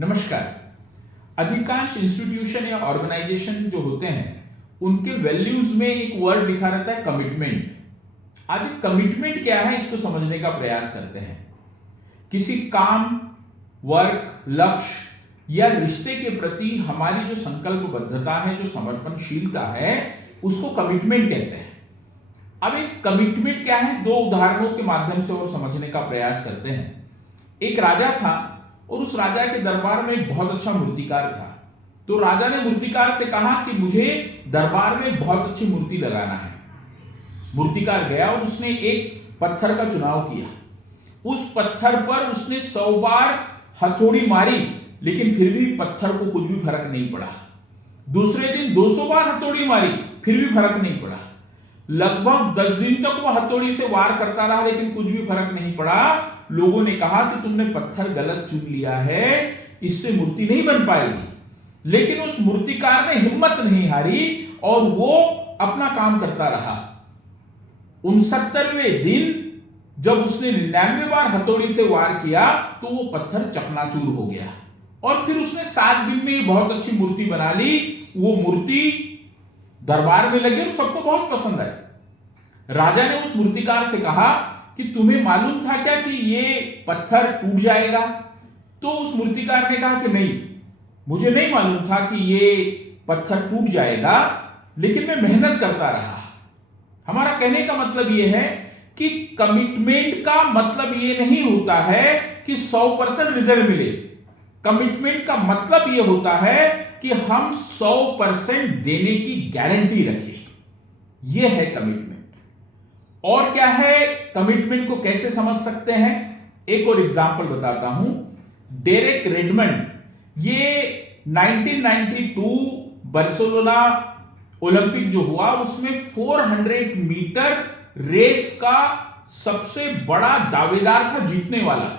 नमस्कार। अधिकांश इंस्टीट्यूशन या ऑर्गेनाइजेशन जो होते हैं उनके वैल्यूज में एक वर्ड लिखा रहता है कमिटमेंट। आज कमिटमेंट क्या है इसको समझने का प्रयास करते हैं। किसी काम, वर्क, लक्ष्य या रिश्ते के प्रति हमारी जो संकल्पबद्धता है, जो समर्पणशीलता है, उसको कमिटमेंट कहते हैं। अब एक कमिटमेंट क्या है, दो उदाहरणों के माध्यम से और समझने का प्रयास करते हैं। एक राजा था और उस राजा के दरबार में एक बहुत अच्छा मूर्तिकार था। तो राजा ने मूर्तिकार से कहा कि मुझे दरबार में बहुत अच्छी मूर्ति लगाना है। मूर्तिकार गया और उसने एक पत्थर का चुनाव किया। उस पत्थर पर उसने 100 बार हथौड़ी मारी, लेकिन फिर भी पत्थर को कुछ भी फर्क नहीं पड़ा। दूसरे दिन 200 बार हथौड़ी मारी, फिर भी फर्क नहीं पड़ा। लगभग 10 दिन तक वो हथौड़ी से वार करता रहा, लेकिन कुछ भी फर्क नहीं पड़ा। लोगों ने कहा कि तुमने पत्थर गलत चुन लिया है, इससे मूर्ति नहीं बन पाएगी। लेकिन उस मूर्तिकार ने हिम्मत नहीं हारी और वो अपना काम करता रहा। 69वें दिन जब उसने 99 बार हथौड़ी से वार किया तो वो पत्थर चकनाचूर हो गया और फिर उसने 7 दिन में बहुत अच्छी मूर्ति बना ली। वो मूर्ति दरबार में लगी और सबको बहुत पसंद आई। राजा ने उस मूर्तिकार से कहा कि तुम्हें मालूम था क्या कि ये पत्थर टूट जाएगा? तो उस मूर्तिकार ने कहा कि नहीं, मुझे नहीं मालूम था कि ये पत्थर टूट जाएगा, लेकिन मैं मेहनत करता रहा। हमारा कहने का मतलब ये है कि कमिटमेंट का मतलब ये नहीं होता है कि 100% रिजल्ट मिले। कमिटमेंट का मतलब ये होता है कि हम 100% देने की गारंटी रखें। यह है कमिटमेंट। और क्या है, कमिटमेंट को कैसे समझ सकते हैं? एक और एग्जांपल बताता हूं। डेरेक रेडमंड, ये 1992 बार्सिलोना ओलंपिक जो हुआ उसमें 400 मीटर रेस का सबसे बड़ा दावेदार था, जीतने वाला।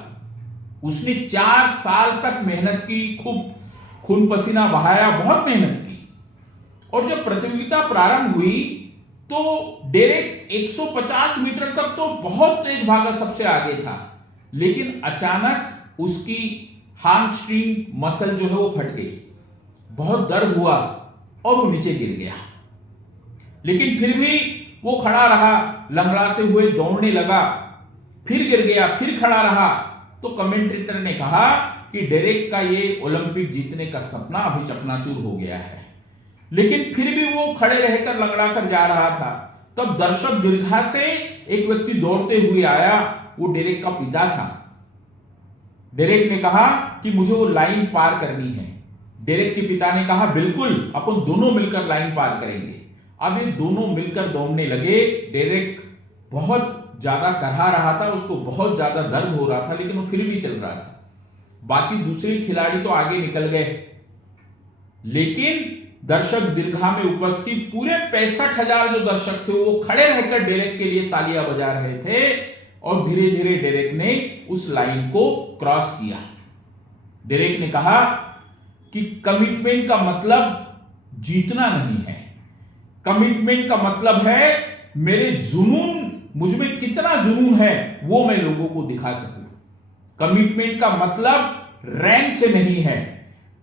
उसने 4 साल तक मेहनत की, खूब खून पसीना बहाया, बहुत मेहनत की। और जब प्रतियोगिता प्रारंभ हुई तो डेरेक 150 मीटर तक तो बहुत तेज भागा, सबसे आगे था। लेकिन अचानक उसकी हैमस्ट्रिंग मसल जो है वो फट गई, बहुत दर्द हुआ और वो नीचे गिर गया। लेकिन फिर भी वो खड़ा रहा, लंगड़ाते हुए दौड़ने लगा, फिर गिर गया, फिर खड़ा रहा। तो कमेंटेटर ने कहा कि डेरेक का ये ओलंपिक जीतने का सपना अभी चकनाचूर हो गया है। लेकिन फिर भी वो खड़े रहकर लंगड़ाकर जा रहा था। तब दर्शक दीर्घा से एक व्यक्ति दौड़ते हुए आया। वो डेरेक का पिता था। डेरेक ने कहा कि मुझे वो लाइन पार करनी है। डेरेक के पिता ने कहा बिल्कुल, अपन दोनों मिलकर लाइन पार करेंगे। अब ये दोनों मिलकर दौड़ने लगे। डेरेक बहुत ज्यादा करहा रहा था, उसको बहुत ज्यादा दर्द हो रहा था, लेकिन वो फिर भी चल रहा था। बाकी दूसरे खिलाड़ी तो आगे निकल गए, लेकिन दर्शक दीर्घा में उपस्थित पूरे 65,000 जो दर्शक थे वो खड़े रहकर डेरेक के लिए तालियां बजा रहे थे। और धीरे धीरे डेरेक ने उस लाइन को क्रॉस किया। डेरेक ने कहा कि कमिटमेंट का मतलब जीतना नहीं है। कमिटमेंट का मतलब है मेरे जुनून, मुझ में कितना जुनून है वो मैं लोगों को दिखा सकूं। कमिटमेंट का मतलब रैंक से नहीं है।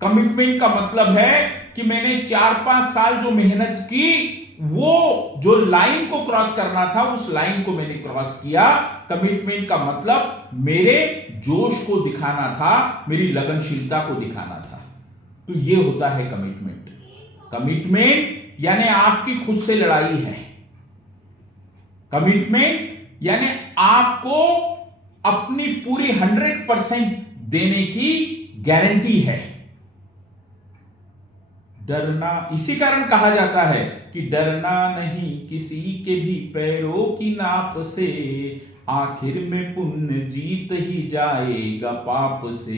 कमिटमेंट का मतलब है कि मैंने 4-5 साल जो मेहनत की, वो जो लाइन को क्रॉस करना था उस लाइन को मैंने क्रॉस किया। कमिटमेंट का मतलब मेरे जोश को दिखाना था, मेरी लगनशीलता को दिखाना था। तो ये होता है कमिटमेंट। कमिटमेंट यानी आपकी खुद से लड़ाई है। कमिटमेंट यानी आपको अपनी पूरी 100% देने की गारंटी है। डरना, इसी कारण कहा जाता है कि डरना नहीं किसी के भी पैरों की नाप से, आखिर में पुण्य जीत ही जाएगा पाप से।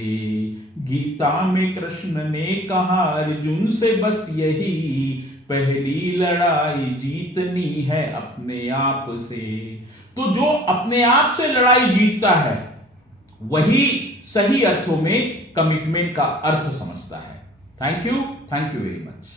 गीता में कृष्ण ने कहा अर्जुन से बस यही, पहली लड़ाई जीतनी है अपने आप से। तो जो अपने आप से लड़ाई जीतता है वही सही अर्थों में कमिटमेंट का अर्थ समझता है। Thank you very much.